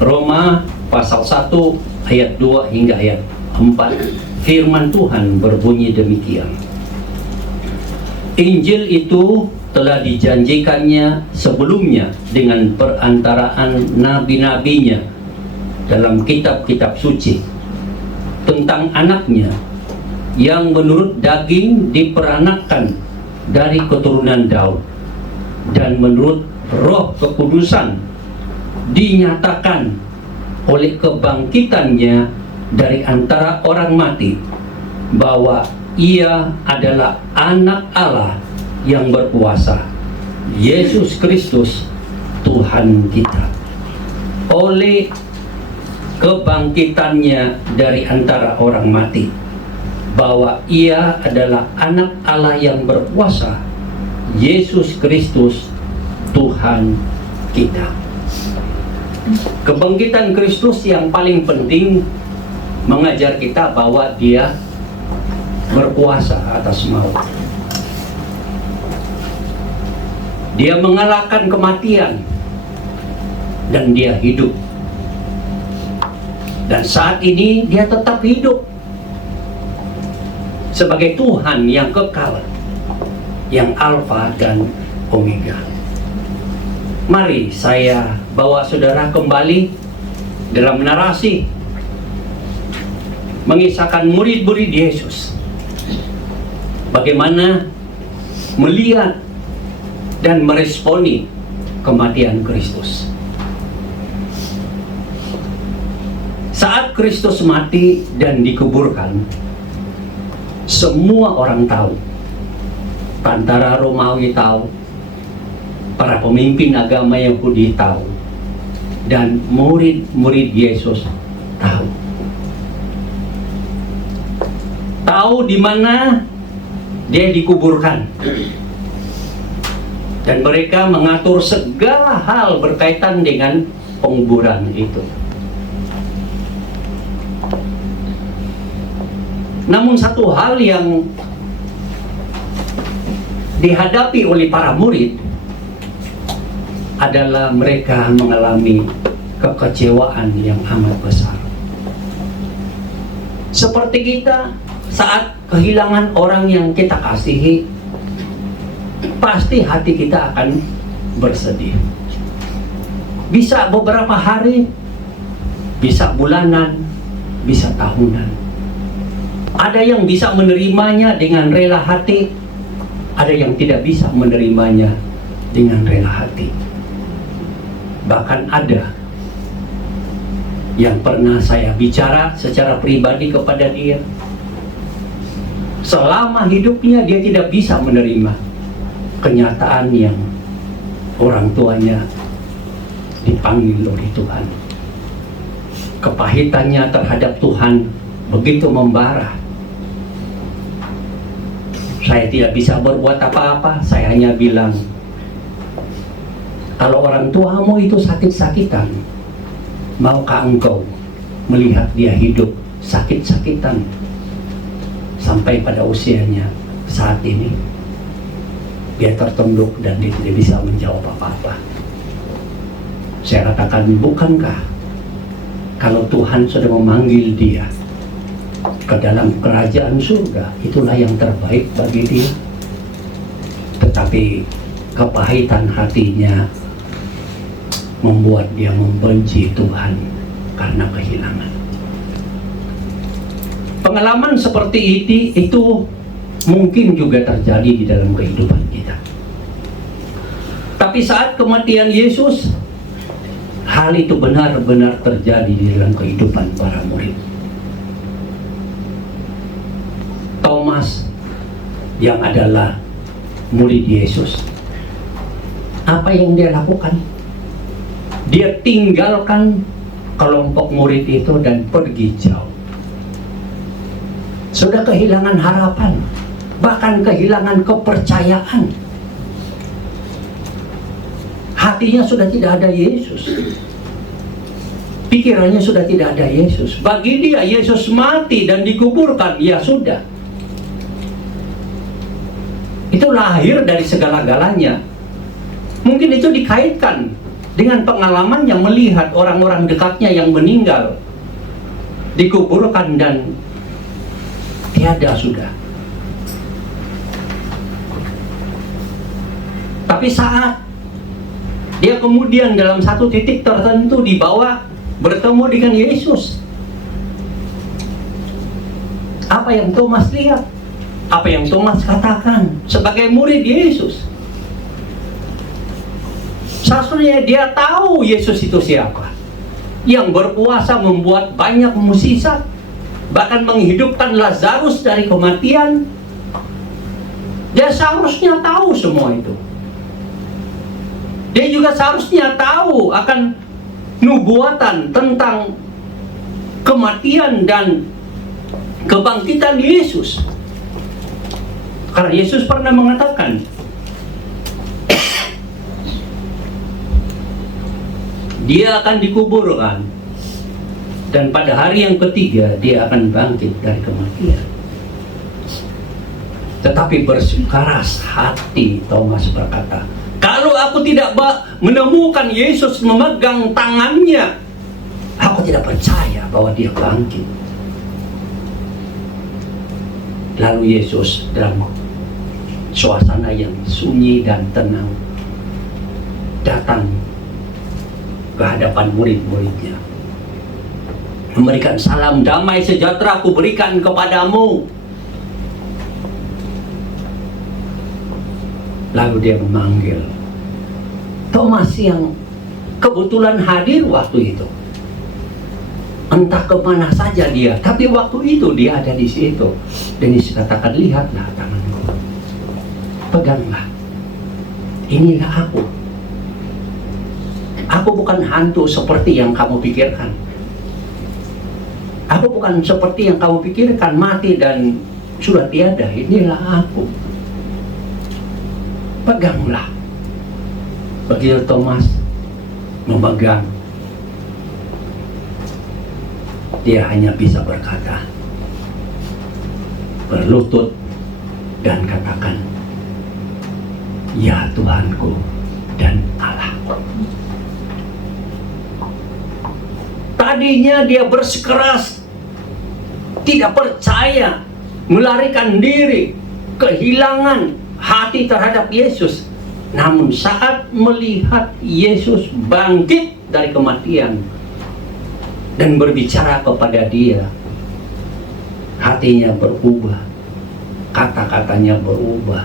Roma pasal 1 ayat 2 hingga ayat 4. Firman Tuhan berbunyi demikian. Injil itu telah dijanjikannya sebelumnya dengan perantaraan nabi-nabinya dalam kitab-kitab suci tentang anaknya yang menurut daging diperanakkan dari keturunan Daud dan menurut Roh Kekudusan dinyatakan oleh kebangkitannya dari antara orang mati bahwa ia adalah anak Allah yang berkuasa, Yesus Kristus Tuhan kita. Oleh kebangkitannya dari antara orang mati, bahwa ia adalah anak Allah yang berkuasa, Yesus Kristus Tuhan kita. Kebangkitan Kristus yang paling penting mengajar kita bahwa dia berkuasa atas maut. Dia mengalahkan kematian dan dia hidup. Dan saat ini dia tetap hidup sebagai Tuhan yang kekal, yang Alfa dan Omega. Mari saya bawa saudara kembali dalam narasi mengisahkan murid-murid Yesus, bagaimana melihat dan meresponi kematian Kristus. Saat Kristus mati dan dikuburkan, semua orang tahu, tentara Romawi tahu, para pemimpin agama Yahudi tahu, dan murid-murid Yesus tahu. Tahu di mana dia dikuburkan. Dan mereka mengatur segala hal berkaitan dengan penguburan itu. Namun satu hal yang dihadapi oleh para murid adalah mereka mengalami kekecewaan yang amat besar. Seperti kita saat kehilangan orang yang kita kasihi, pasti hati kita akan bersedih. Bisa beberapa hari, bisa bulanan, bisa tahunan. Ada yang bisa menerimanya dengan rela hati, ada yang tidak bisa menerimanya dengan rela hati. Bahkan ada yang pernah saya bicara secara pribadi kepada dia. Selama hidupnya dia tidak bisa menerima kenyataan yang orang tuanya dipanggil oleh Tuhan. Kepahitannya terhadap Tuhan begitu membara. Saya tidak bisa berbuat apa-apa, saya hanya bilang, kalau orang tuamu itu sakit-sakitan, maukah engkau melihat dia hidup sakit-sakitan sampai pada usianya saat ini? Dia tertunduk dan dia tidak bisa menjawab apa-apa. Saya katakan, bukankah kalau Tuhan sudah memanggil dia ke dalam kerajaan surga, itulah yang terbaik bagi dia? Tetapi kepahitan hatinya membuat dia membenci Tuhan karena kehilangan. Pengalaman seperti itu mungkin juga terjadi di dalam kehidupan kita. Tapi saat kematian Yesus, hal itu benar-benar terjadi di dalam kehidupan para murid. Thomas yang adalah murid Yesus, apa yang dia lakukan? Dia tinggalkan kelompok murid itu dan pergi jauh. Sudah kehilangan harapan, bahkan kehilangan kepercayaan. Hatinya sudah tidak ada Yesus. Pikirannya sudah tidak ada Yesus. Bagi dia, Yesus mati dan dikuburkan, ya sudah. Itu lahir dari segala-galanya. Mungkin itu dikaitkan dengan pengalaman yang melihat orang-orang dekatnya yang meninggal, dikuburkan dan tiada sudah. Tapi saat dia kemudian dalam satu titik tertentu dibawa bertemu dengan Yesus, apa yang Thomas lihat? Apa yang Thomas katakan sebagai murid Yesus? Seharusnya dia tahu Yesus itu siapa, yang berkuasa membuat banyak mukjizat, bahkan menghidupkan Lazarus dari kematian. Dia seharusnya tahu semua itu. Dia juga seharusnya tahu akan nubuatan tentang kematian dan kebangkitan Yesus. Karena Yesus pernah mengatakan, dia akan dikuburkan dan pada hari yang ketiga dia akan bangkit dari kematian. Tetapi bersukaras hati Thomas berkata, kalau aku tidak menemukan Yesus memegang tangannya, aku tidak percaya bahwa dia bangkit. Lalu Yesus dalam suasana yang sunyi dan tenang datang ke hadapan murid-muridnya, memberikan salam damai sejahtera aku berikan kepadamu. Lalu dia memanggil Thomas yang kebetulan hadir waktu itu. Entah kemana saja dia, tapi waktu itu dia ada di situ. Dan Yesus katakan, lihatlah tanganku, peganglah, inilah aku. Aku bukan hantu seperti yang kamu pikirkan. Aku bukan seperti yang kamu pikirkan, mati dan sudah tiada. Inilah aku. Peganglah. Begitu Thomas memegang, dia hanya bisa berkata, berlutut dan katakan, ya Tuhanku dan Allahku. Tadinya dia bersikeras, tidak percaya, melarikan diri, kehilangan hati terhadap Yesus. Namun saat melihat Yesus bangkit dari kematian dan berbicara kepada dia, hatinya berubah, kata-katanya berubah.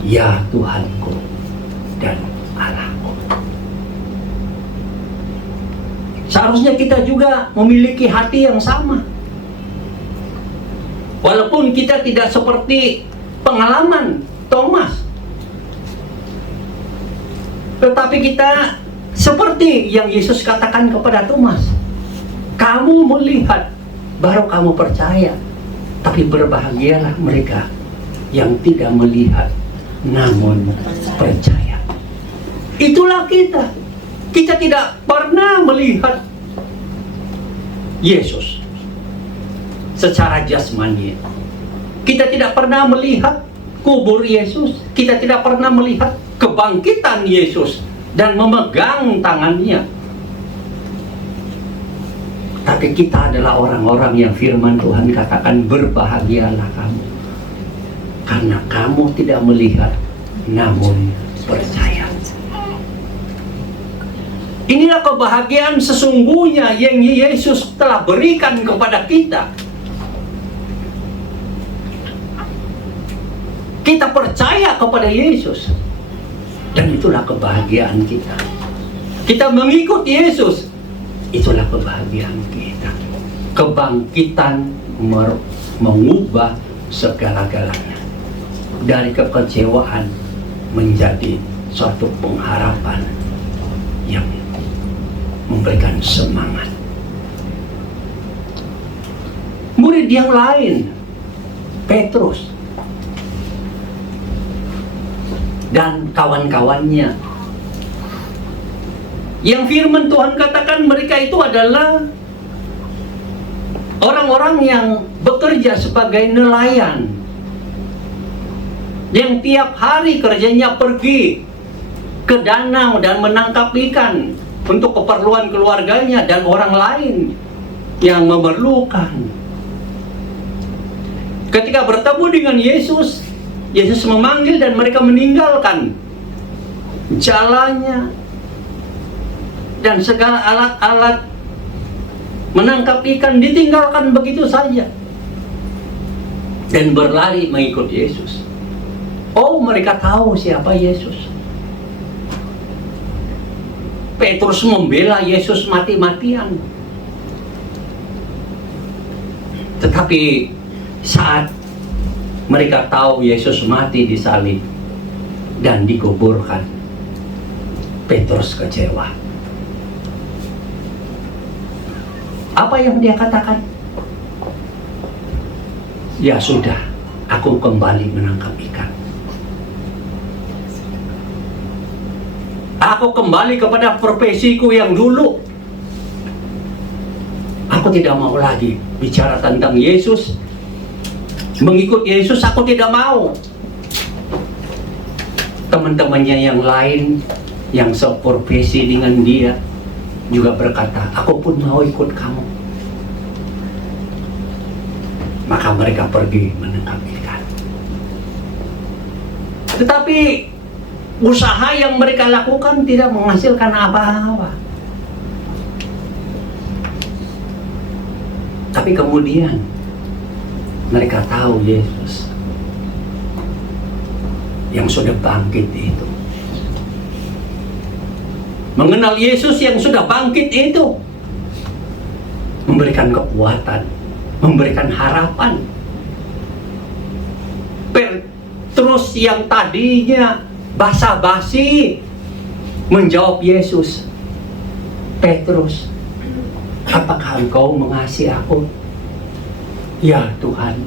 Ya Tuhanku dan Allahku. Seharusnya kita juga memiliki hati yang sama. Walaupun kita tidak seperti pengalaman Thomas, tetapi kita seperti yang Yesus katakan kepada Thomas, kamu melihat baru kamu percaya. Tapi berbahagialah mereka yang tidak melihat namun percaya. Itulah kita. Kita tidak pernah melihat Yesus secara jasmani. Kita tidak pernah melihat kubur Yesus. Kita tidak pernah melihat kebangkitan Yesus dan memegang tangannya. Tapi kita adalah orang-orang yang firman Tuhan katakan, berbahagialah kamu karena kamu tidak melihat namun percaya. Inilah kebahagiaan sesungguhnya yang Yesus telah berikan kepada kita. Kita percaya kepada Yesus, dan itulah kebahagiaan kita. Kita mengikut Yesus, itulah kebahagiaan kita. Kebangkitan mengubah segala-galanya. Dari kekecewaan menjadi suatu pengharapan yang memberikan semangat. Murid yang lain, Petrus dan kawan-kawannya, yang firman Tuhan katakan mereka itu adalah orang-orang yang bekerja sebagai nelayan, yang tiap hari kerjanya pergi ke danau dan menangkap ikan untuk keperluan keluarganya dan orang lain yang memerlukan. Ketika bertemu dengan Yesus, Yesus memanggil dan mereka meninggalkan jalannya dan segala alat-alat menangkap ikan ditinggalkan begitu saja dan berlari mengikut Yesus. Oh, mereka tahu siapa Yesus. Petrus membela Yesus mati-matian. Tetapi saat mereka tahu Yesus mati disalib dan dikuburkan, Petrus kecewa. Apa yang dia katakan? Ya sudah, aku kembali menangkap ikan. Aku kembali kepada profesiku yang dulu. Aku tidak mau lagi bicara tentang Yesus. Mengikut Yesus aku tidak mau. Teman-temannya yang lain yang seprofesi dengan dia juga berkata, aku pun mau ikut kamu. Maka mereka pergi menangkap ikan. Tetapi usaha yang mereka lakukan tidak menghasilkan apa-apa. Tapi kemudian mereka tahu Yesus yang sudah bangkit itu. Mengenal Yesus yang sudah bangkit itu memberikan kekuatan, memberikan harapan. Petrus yang tadinya basa-basi menjawab Yesus, Petrus, apakah engkau mengasihi aku? Ya Tuhan.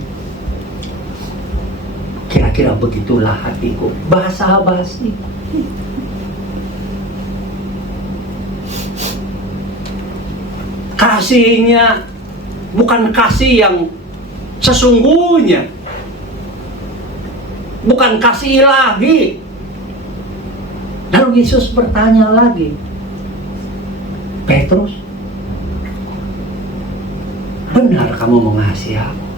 Kira-kira begitulah hatiku. Basa-basi. Kasihnya bukan kasih yang sesungguhnya, bukan kasih ilahi. Lalu Yesus bertanya lagi, Petrus, benar kamu mengasihi aku?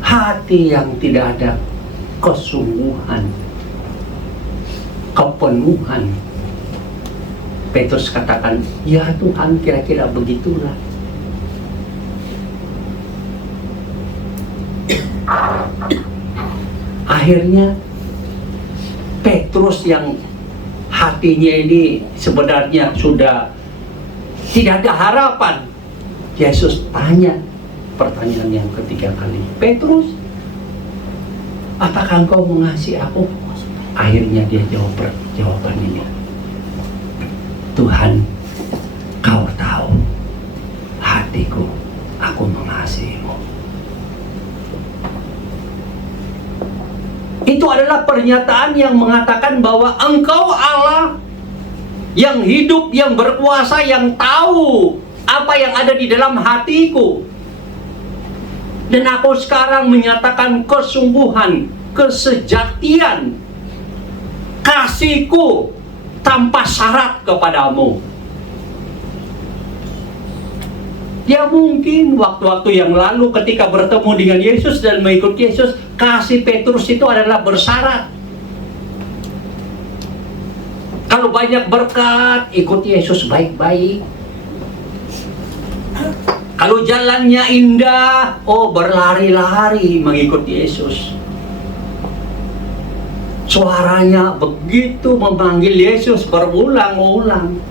Hati yang tidak ada kesungguhan, kepenuhan. Petrus katakan, ya Tuhan, kira-kira begitulah. Akhirnya Petrus yang hatinya ini sebenarnya sudah tidak ada harapan. Yesus tanya pertanyaan yang ketiga kali, Petrus, apakah engkau mengasihi aku? Akhirnya dia jawab jawaban ini, Tuhan, kau tahu hatiku, aku mengasihimu. Itu adalah pernyataan yang mengatakan bahwa engkau Allah yang hidup, yang berkuasa, yang tahu apa yang ada di dalam hatiku. Dan aku sekarang menyatakan kesungguhan, kesejatian, kasihku tanpa syarat kepadamu. Ya mungkin waktu-waktu yang lalu ketika bertemu dengan Yesus dan mengikut Yesus, kasih Petrus itu adalah bersyarat. Kalau banyak berkat, ikut Yesus baik-baik. Kalau jalannya indah, oh berlari-lari mengikut Yesus. Suaranya begitu memanggil Yesus berulang-ulang.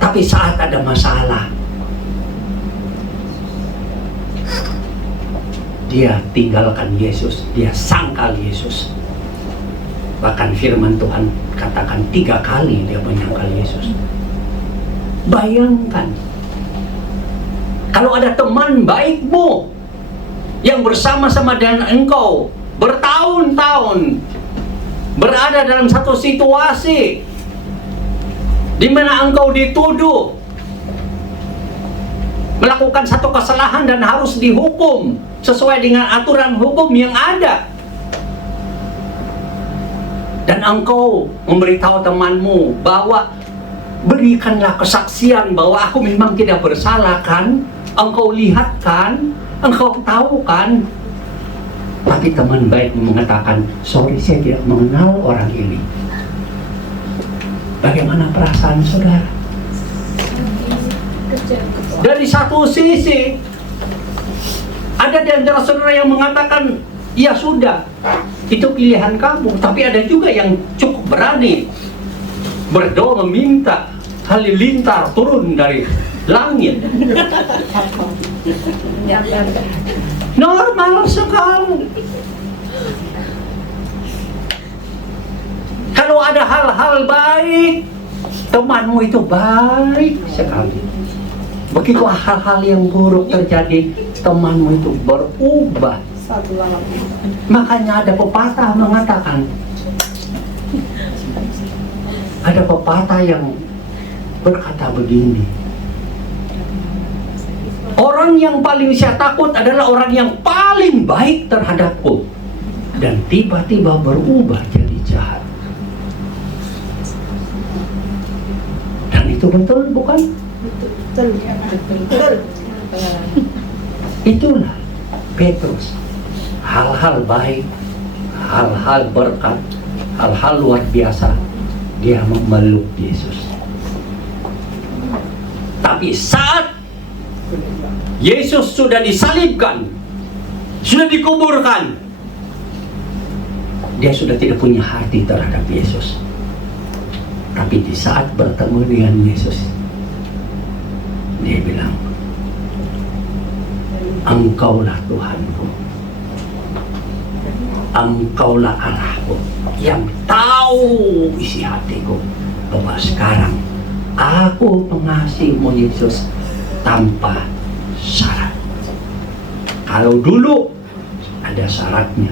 Tapi saat ada masalah, dia tinggalkan Yesus, dia sangkal Yesus. Bahkan firman Tuhan katakan 3 kali dia menyangkal Yesus. Bayangkan, kalau ada teman baikmu yang bersama-sama dengan engkau bertahun-tahun berada dalam satu situasi di mana engkau dituduh melakukan satu kesalahan dan harus dihukum sesuai dengan aturan hukum yang ada. Dan engkau memberitahu temanmu bahwa berikanlah kesaksian bahwa aku memang tidak bersalah kan? Engkau lihat kan? Engkau tahu kan? Tapi teman baik mengatakan, sorry saya tidak mengenal orang ini. Bagaimana perasaan saudara? Dari satu sisi, ada di antara saudara yang mengatakan, ya sudah, itu pilihan kamu. Tapi ada juga yang cukup berani berdoa meminta halilintar turun dari langit. Normal sekali. Kalau ada hal-hal baik, temanmu itu baik sekali. Begitu hal-hal yang buruk terjadi, temanmu itu berubah. Makanya ada pepatah mengatakan, ada pepatah yang berkata begini, orang yang paling saya takut adalah orang yang paling baik terhadapku dan tiba-tiba berubah jadi jahat. Dan itu betul bukan? Betul. Itulah Petrus. Hal-hal baik, hal-hal berkat, hal-hal luar biasa, dia memeluk Yesus. Tapi saat Yesus sudah disalibkan, sudah dikuburkan, dia sudah tidak punya hati terhadap Yesus. Tapi di saat bertemu dengan Yesus, dia bilang, Engkaulah Tuhanku, Engkaulah Allahku yang tahu isi hatiku, bahwa sekarang aku mengasihimu Yesus tanpa syarat. Kalau dulu ada syaratnya,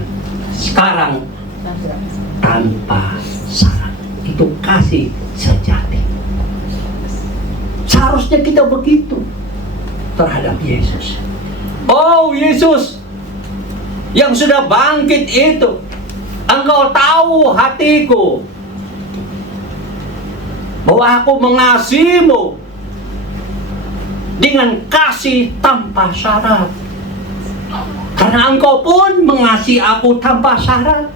sekarang tanpa syarat. Itu kasih sejati. Seharusnya kita begitu terhadap Yesus. Oh Yesus yang sudah bangkit itu, Engkau tahu hatiku, bahwa aku mengasihimu dengan kasih tanpa syarat. Karena Engkau pun mengasihi aku tanpa syarat.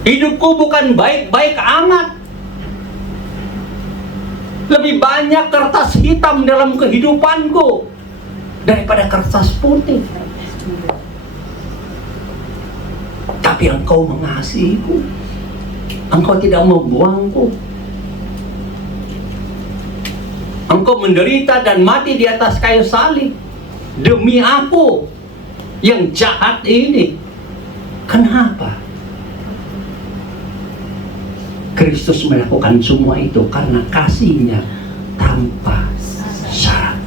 Hidupku bukan baik-baik amat. Lebih banyak kertas hitam dalam kehidupanku daripada kertas putih. Tapi Engkau mengasihiku. Engkau tidak membuangku. Engkau menderita dan mati di atas kayu salib demi aku yang jahat ini. Kenapa? Kristus melakukan semua itu karena kasih-Nya tanpa syarat.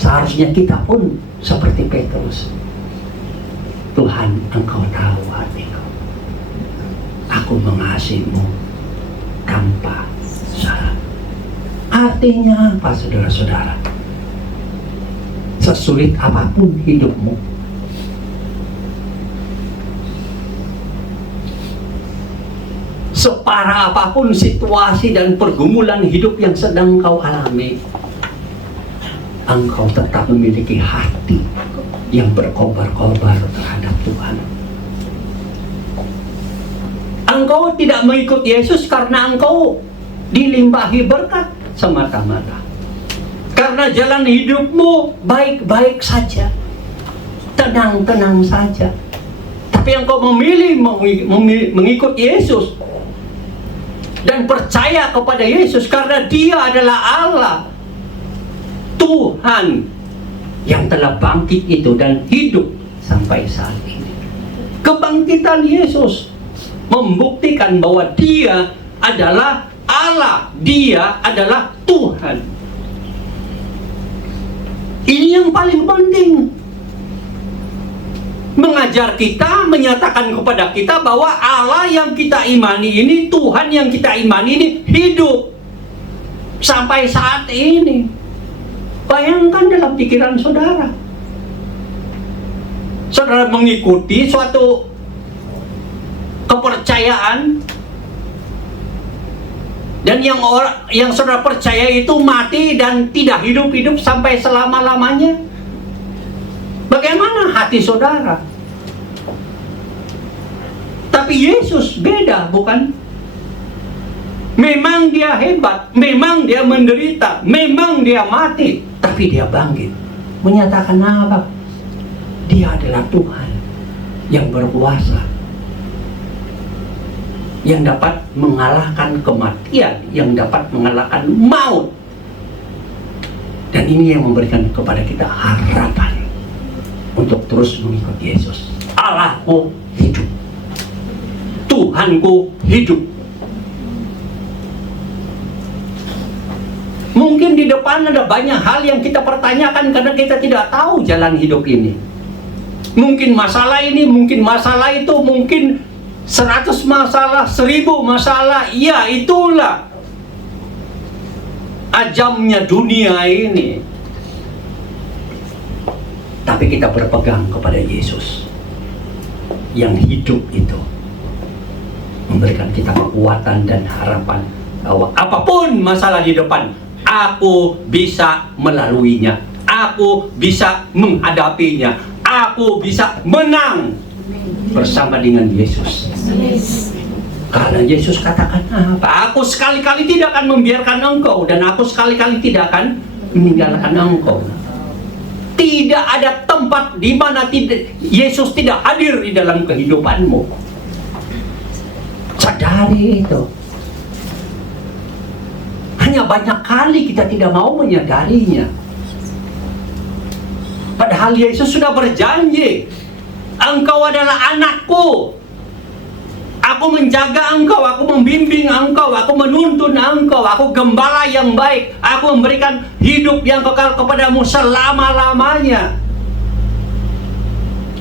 Seharusnya kita pun seperti Petrus. Tuhan, Engkau tahu hatiku. Aku mengasihimu tanpa syarat. Artinya apa, saudara-saudara? Sesulit apapun hidupmu, separah apapun situasi dan pergumulan hidup yang sedang kau alami, engkau tetap memiliki hati yang berkobar-kobar terhadap Tuhan. Engkau tidak mengikut Yesus karena engkau dilimpahi berkat semata-mata. Karena jalan hidupmu baik-baik saja, tenang-tenang saja. Tapi engkau memilih mengikut Yesus dan percaya kepada Yesus karena Dia adalah Allah, Tuhan yang telah bangkit itu dan hidup sampai saat ini. Kebangkitan Yesus membuktikan bahwa Dia adalah Allah, Dia adalah Tuhan. Ini yang paling penting. Mengajar kita, menyatakan kepada kita bahwa Allah yang kita imani ini, Tuhan yang kita imani ini hidup sampai saat ini. Bayangkan dalam pikiran saudara, Saudara mengikuti suatu kepercayaan, dan yang saudara percaya itu mati dan tidak hidup-hidup sampai selama-lamanya. Bagaimana hati saudara? Tapi Yesus beda, bukan? Memang dia hebat, memang dia menderita, memang dia mati, tapi dia bangkit. Menyatakan apa? Dia adalah Tuhan yang berkuasa, yang dapat mengalahkan kematian, yang dapat mengalahkan maut. Dan ini yang memberikan kepada kita harapan untuk terus mengikuti Yesus. Allahku hidup, Tuhanku hidup. Mungkin di depan ada banyak hal yang kita pertanyakan karena kita tidak tahu jalan hidup ini. Mungkin masalah ini, mungkin masalah itu, mungkin 100 masalah, 1000 masalah. Ya, itulah ajamnya dunia ini. Tapi kita berpegang kepada Yesus yang hidup itu, memberikan kita kekuatan dan harapan bahwa apapun masalah di depan, aku bisa melaluinya, aku bisa menghadapinya, aku bisa menang bersama dengan Yesus. Karena Yesus katakan apa? Aku sekali-kali tidak akan membiarkan engkau, dan aku sekali-kali tidak akan meninggalkan engkau. Tidak ada tempat di mana Yesus tidak hadir di dalam kehidupanmu. Sadari itu. Hanya banyak kali kita tidak mau menyadarinya. Padahal Yesus sudah berjanji, engkau adalah anakku. Aku menjaga engkau, aku membimbing engkau, aku menuntun engkau, aku gembala yang baik, aku memberikan hidup yang kekal kepadamu selama-lamanya.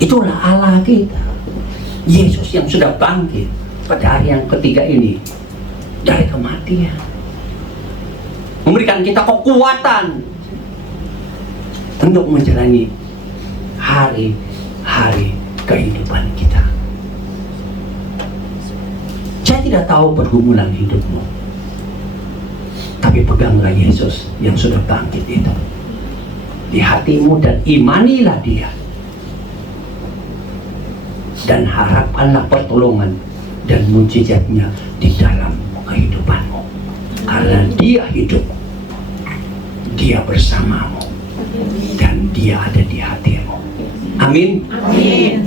Itulah Allah kita, Yesus yang sudah bangkit pada hari yang ketiga ini dari kematian, memberikan kita kekuatan untuk menjalani hari-hari kehidupan kita. Saya tidak tahu pergumulan hidupmu, tapi peganglah Yesus yang sudah bangkit itu di hatimu dan imanilah Dia, dan harapkanlah pertolongan dan mujizatnya di dalam kehidupanmu, karena Dia hidup, Dia bersamamu, dan Dia ada di hatimu. Amin. Amin.